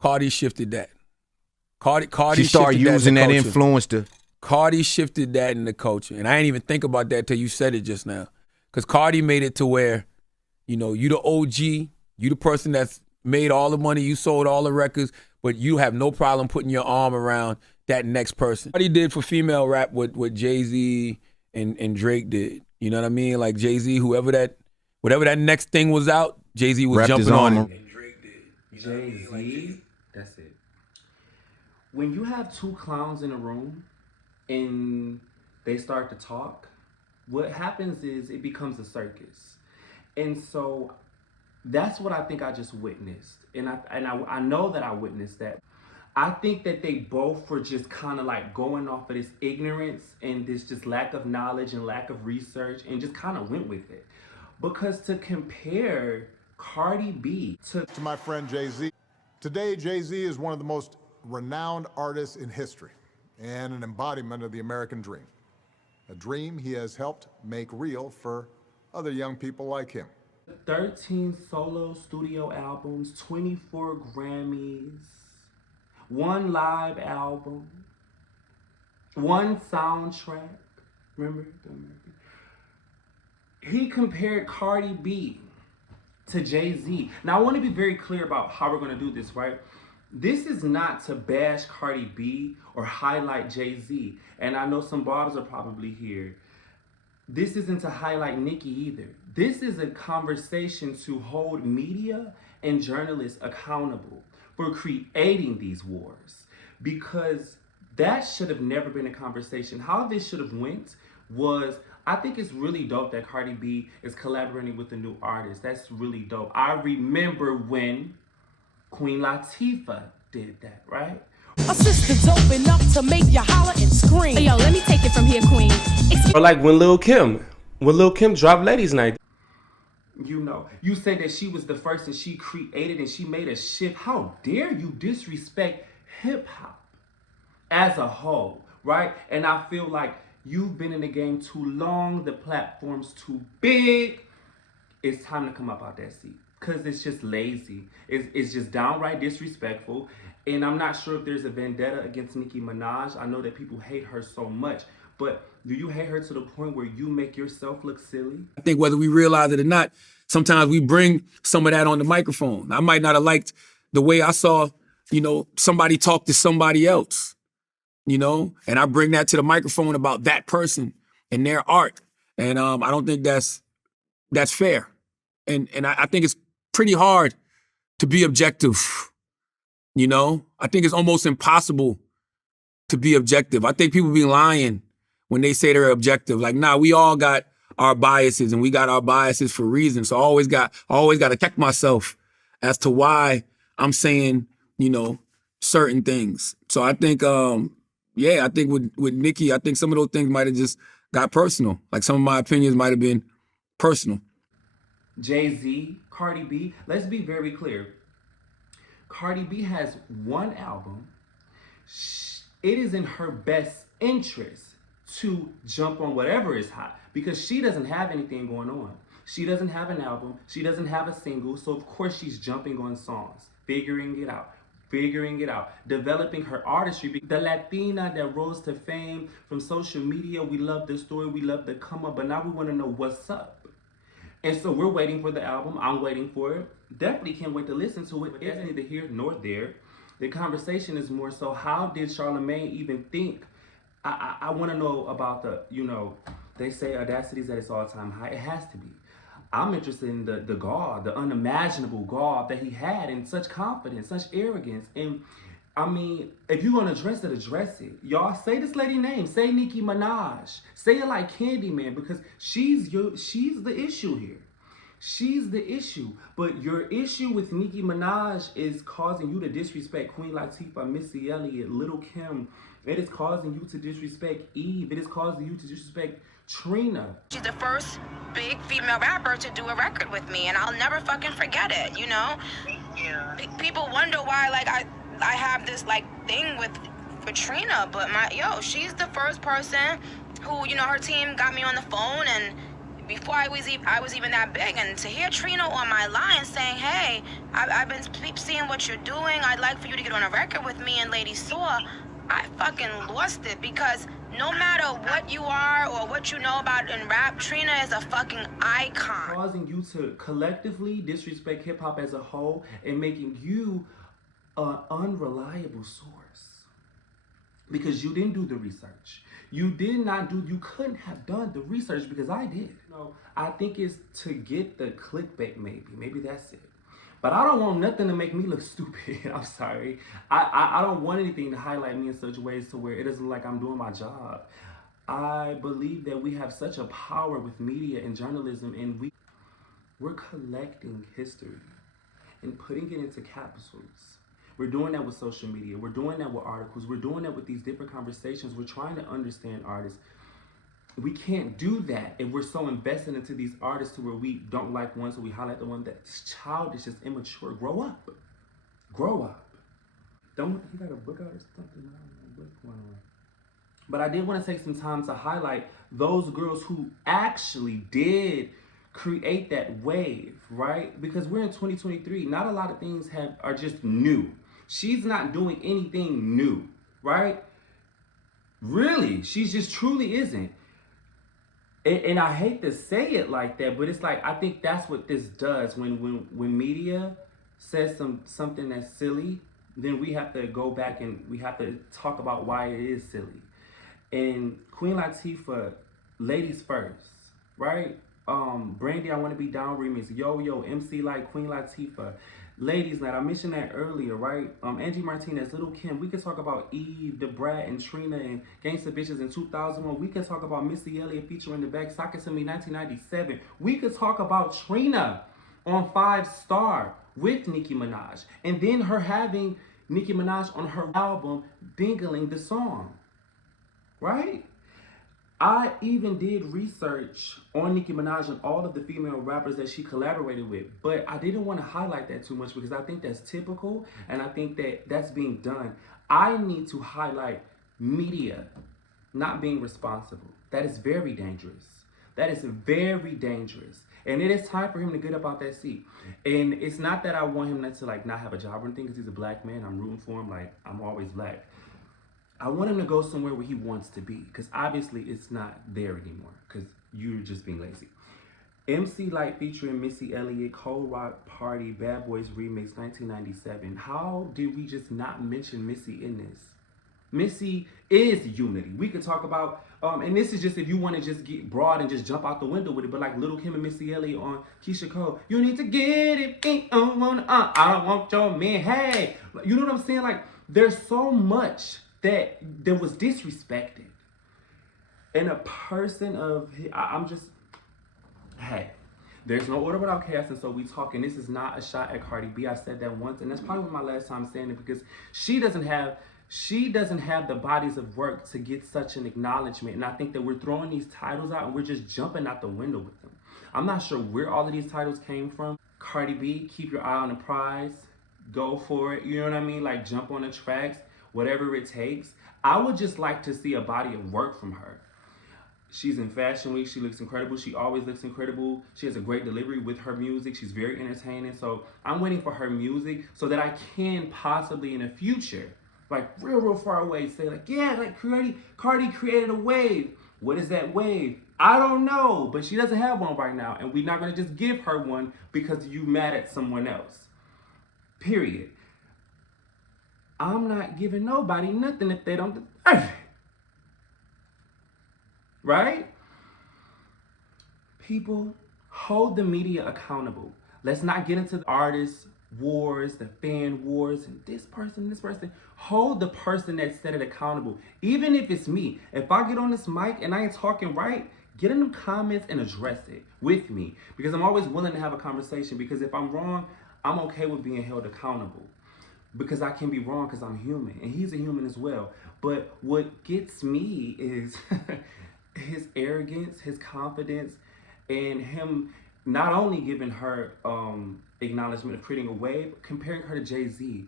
Cardi shifted that. Cardi she started using that influence to. Cardi shifted that in the culture, and I didn't even think about that till you said it just now. Because Cardi made it to where, you know, you the OG, you the person that's made all the money, you sold all the records, but you have no problem putting your arm around that next person. Cardi did for female rap what Jay-Z and Drake did. You know what I mean? Like Jay-Z, whatever that next thing was out, Jay-Z was Wrapped jumping on it. And Drake did. Jay-Z, that's it. When you have two clowns in a room and they start to talk, what happens is it becomes a circus. And so that's what I think I just witnessed. And I know that I witnessed that. I think that they both were just kind of like going off of this ignorance and this just lack of knowledge and lack of research and just kind of went with it. Because to compare Cardi B to my friend Jay-Z. Today, Jay-Z is one of the most renowned artists in history and an embodiment of the American dream. A dream he has helped make real for other young people like him. 13 solo studio albums, 24 Grammys, 1 live album, 1 soundtrack. Remember? He compared Cardi B to Jay-Z. Now, I want to be very clear about how we're going to do this, right? This is not to bash Cardi B or highlight Jay-Z. And I know some barbs are probably here. This isn't to highlight Nicki either. This is a conversation to hold media and journalists accountable for creating these wars. Because that should have never been a conversation. How this should have went was, I think it's really dope that Cardi B is collaborating with a new artist. That's really dope. I remember when Queen Latifah did that, right? A sister dope enough to make you holler and scream. Hey, yo, let me take it from here, Queen. Or like when Lil Kim dropped Ladies Night. You know, you said that she was the first and she created and she made a shift. How dare you disrespect hip hop as a whole, right? And I feel like you've been in the game too long. The platform's too big. It's time to come up out that seat. Because it's just lazy. It's just downright disrespectful. And I'm not sure if there's a vendetta against Nicki Minaj. I know that people hate her so much. But do you hate her to the point where you make yourself look silly? I think whether we realize it or not, sometimes we bring some of that on the microphone. I might not have liked the way I saw, you know, somebody talk to somebody else, you know? And I bring that to the microphone about that person and their art. And I don't think that's fair. And I think it's pretty hard to be objective, you know? I think it's almost impossible to be objective. I think people be lying when they say they're objective. Like, nah, we all got our biases and we got our biases for reasons. So I always got to check myself as to why I'm saying, you know, certain things. So I think, I think with Nicki, I think some of those things might have just got personal. Like some of my opinions might have been personal. Jay-Z, Cardi B, let's be very clear. Cardi B has 1 album. It is in her best interest to jump on whatever is hot because she doesn't have anything going on. She doesn't have an album. She doesn't have a single. So of course she's jumping on songs, figuring it out, developing her artistry. The Latina that rose to fame from social media, we love the story, we love the come up, but now we want to know what's up. And so we're waiting for the album. I'm waiting for it. Definitely can't wait to listen to it. It's neither here nor there. The conversation is more so, how did Charlemagne even think? I want to know about the, you know, they say audacity is at its all-time high. It has to be. I'm interested in the gall, the unimaginable gall that he had, and such confidence, such arrogance. And I mean, if you're gonna address it. Y'all say this lady name. Say Nicki Minaj. Say it like Candyman, because she's the issue here. She's the issue. But your issue with Nicki Minaj is causing you to disrespect Queen Latifah, Missy Elliott, Lil' Kim. It is causing you to disrespect Eve. It is causing you to disrespect Trina. She's the first big female rapper to do a record with me, and I'll never fucking forget it, you know? Yeah. People wonder why, like, I have this, like, thing with Trina, but she's the first person who, you know, her team got me on the phone and before I was even that big. And to hear Trina on my line saying, hey, I've been seeing what you're doing. I'd like for you to get on a record with me and Lady Saw. I fucking lost it, because no matter what you are or what you know about in rap, Trina is a fucking icon. Causing you to collectively disrespect hip hop as a whole and making you an unreliable source. Because you didn't do the research. You couldn't have done the research, because I did. I think it's to get the clickbait, maybe that's it. But I don't want nothing to make me look stupid. I'm sorry. I don't want anything to highlight me in such ways to where it doesn't look like I'm doing my job. I believe that we have such a power with media and journalism, and we're collecting history and putting it into capsules. We're doing that with social media. We're doing that with articles. We're doing that with these different conversations. We're trying to understand artists. We can't do that if we're so invested into these artists to where we don't like one, so we highlight the one that's childish, it's immature. Grow up. Grow up. He got a book out or something? I don't know what's going on. But I did want to take some time to highlight those girls who actually did create that wave, right? Because we're in 2023. Not a lot of things are just new. She's not doing anything new, right? Really, she just truly isn't. And I hate to say it like that, but it's like, I think that's what this does. When media says something that's silly, then we have to go back and we have to talk about why it is silly. And Queen Latifah, ladies first, right? Brandy, I Want to Be Down remix, Yo, MC Light, Queen Latifah. Ladies night, I mentioned that earlier, right? Angie Martinez, Little Kim. We could talk about Eve, Da Brat, and Trina, and Gangsta Bitches in 2001. We could talk about Missy Elliott featuring The Back, Socket to Me 1997. We could talk about Trina on 5 Star with Nicki Minaj. And then her having Nicki Minaj on her album, Dingling the Song, right? I even did research on Nicki Minaj and all of the female rappers that she collaborated with, but I didn't want to highlight that too much because I think that's typical, and I think that that's being done. I need to highlight media not being responsible. That is very dangerous. That is very dangerous. And it is time for him to get up out that seat. And it's not that I want him to not have a job or anything, because he's a black man. I'm rooting for him. Like, I'm always black. I want him to go somewhere where he wants to be, because obviously it's not there anymore, because you're just being lazy. MC Light featuring Missy Elliott, Cold Rock Party, Bad Boys Remix, 1997. How did we just not mention Missy in this? Missy is unity. We could talk about, and this is just if you want to just get broad and just jump out the window with it, but like Little Kim and Missy Elliott on Keisha Cole, you need to get it, I don't want your man, hey. You know what I'm saying? Like, there's so much that was disrespected. And a person of, hey, there's no order without chaos, and so we talk, and this is not a shot at Cardi B. I said that once, and that's probably my last time saying it, because she doesn't have the bodies of work to get such an acknowledgement, and I think that we're throwing these titles out, and we're just jumping out the window with them. I'm not sure where all of these titles came from. Cardi B, keep your eye on the prize. Go for it, you know what I mean? Like, jump on the tracks. Whatever it takes. I would just like to see a body of work from her. She's in Fashion Week. She looks incredible. She always looks incredible. She has a great delivery with her music. She's very entertaining. So I'm waiting for her music so that I can possibly in the future, like real far away, say like, yeah, like Cardi created a wave. What is that wave? I don't know, but she doesn't have one right now. And we're not going to just give her one because you mad at someone else. Period. I'm not giving nobody nothing if they don't deserve it. Right? People, hold the media accountable. Let's not get into the artist wars, the fan wars, and this person. Hold the person that said it accountable. Even if it's me. If I get on this mic and I ain't talking right, get in the comments and address it with me. Because I'm always willing to have a conversation. Because if I'm wrong, I'm okay with being held accountable. Because I can be wrong because I'm human. And he's a human as well. But what gets me is his arrogance, his confidence, and him not only giving her acknowledgement of creating a wave, comparing her to Jay-Z.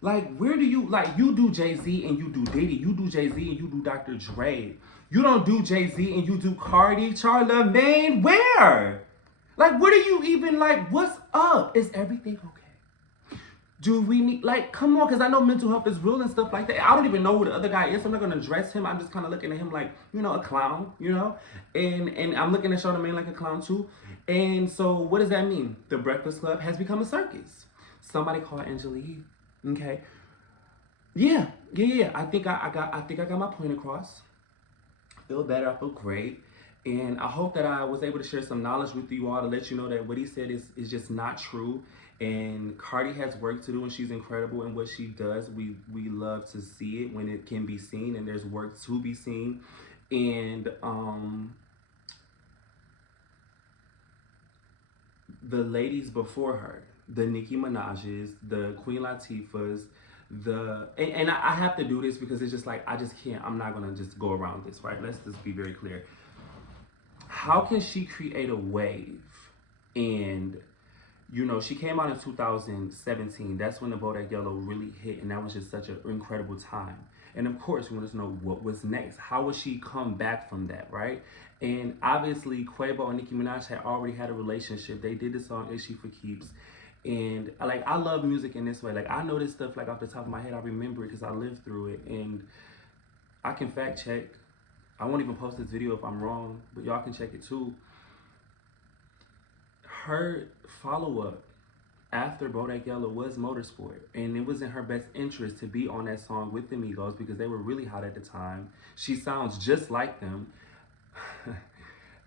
Like, where do you, like, you do Jay-Z and you do Diddy. You do Jay-Z and you do Dr. Dre. You don't do Jay-Z and you do Cardi, Charlemagne. Where? Like, what are you even, like, what's up? Is everything okay? Do we need, like, come on, because I know mental health is real and stuff like that. I don't even know who the other guy is. I'm not going to address him. I'm just kind of looking at him like, you know, a clown, you know? And I'm looking at Charlemagne like a clown too. And so what does that mean? The Breakfast Club has become a circus. Somebody call Angelique. Okay. Yeah. I think I got my point across. I feel better. I feel great. And I hope that I was able to share some knowledge with you all to let you know that what he said is just not true. And Cardi has work to do, and she's incredible in what she does. We love to see it when it can be seen, and there's work to be seen. And the ladies before her, the Nicki Minaj's, the Queen Latifah's, and I have to do this because it's just like, I just can't, I'm not gonna just go around this, right? Let's just be very clear. How can she create a wave? And, you know, she came out in 2017. That's when the Bodak Yellow really hit, and that was just such an incredible time. And of course, we want to know what was next. How would she come back from that, right? And obviously, Quavo and Nicki Minaj had already had a relationship. They did the song "Is She for Keeps," and like, I love music in this way. Like, I know this stuff like off the top of my head. I remember it because I lived through it, and I can fact check. I won't even post this video if I'm wrong, but y'all can check it too. Her follow-up after Bodak Yellow was Motorsport, and it was in her best interest to be on that song with the Migos because they were really hot at the time. She sounds just like them.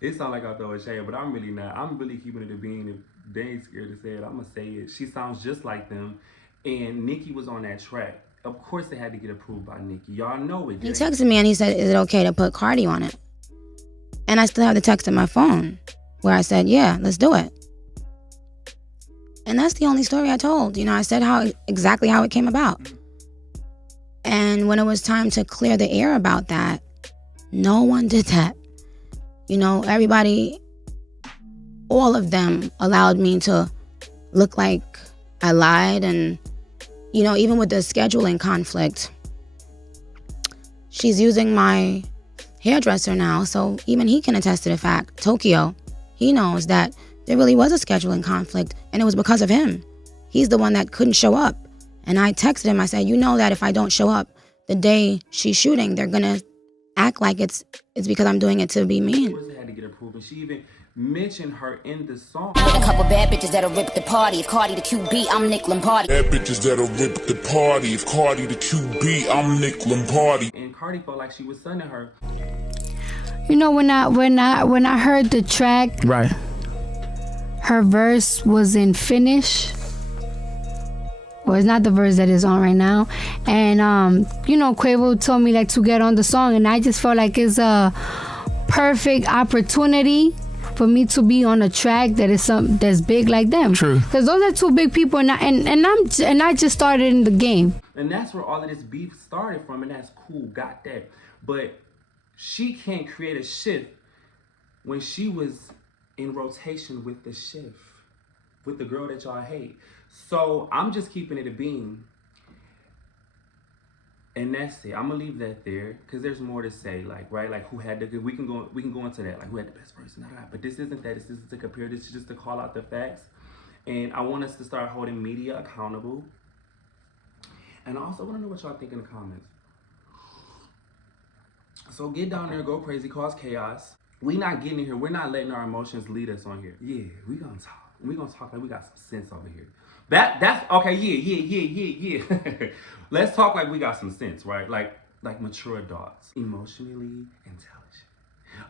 It sounds like I'm throwing shade, but I'm really not. I'm really keeping it a bean. If they ain't scared to say it, I'm gonna say it. She sounds just like them, and Nicki was on that track. Of course, they had to get approved by Nicki. Y'all know it. He texted me and he said, "Is it okay to put Cardi on it?" And I still have the text in my phone where I said, "Yeah, let's do it." And that's the only story I told. You know, I said exactly how it came about. And when it was time to clear the air about that, no one did that. You know, everybody, all of them allowed me to look like I lied. And, you know, even with the scheduling conflict, she's using my hairdresser now. So even he can attest to the fact, Tokyo, he knows that there really was a scheduling conflict, and it was because of him. He's the one that couldn't show up. And I texted him, I said, you know that if I don't show up the day she's shooting, they're gonna act like it's because I'm doing it to be mean. Of course they had to get approved, and she even mentioned her in the song. With a couple bad bitches that'll rip the party. If Cardi the QB, I'm Nick Lombardi. Bad bitches that'll rip the party. If Cardi the QB, I'm Nick Lombardi. And Cardi felt like she was sending her. You know, when I heard the track, right, her verse was in Finnish. Well, it's not the verse that is on right now. And, you know, Quavo told me like to get on the song, and I just felt like it's a perfect opportunity for me to be on a track that is that's big like them. True. Because those are two big people, and I just started in the game. And that's where all of this beef started from, and that's cool, got that. But she can't create a shift when she was in rotation with the shift, with the girl that y'all hate. So I'm just keeping it a beam. And that's it. I'm gonna leave that there because there's more to say, like, right? Like, who had the, we can go into that, like, who had the best person. But this isn't that. This isn't to compare. This is just to call out the facts. And I want us to start holding media accountable. And I also want to know what y'all think in the comments. So get down there, go crazy, cause chaos. We not getting in here. We're not letting our emotions lead us on here. Yeah, we gonna talk. We gonna talk like we got some sense over here. That's okay. Yeah. Let's talk like we got some sense, right? Like mature adults, emotionally intelligent.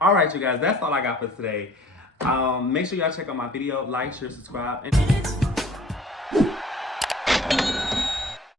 All right, you guys. That's all I got for today. Make sure y'all check out my video, like, share, subscribe, and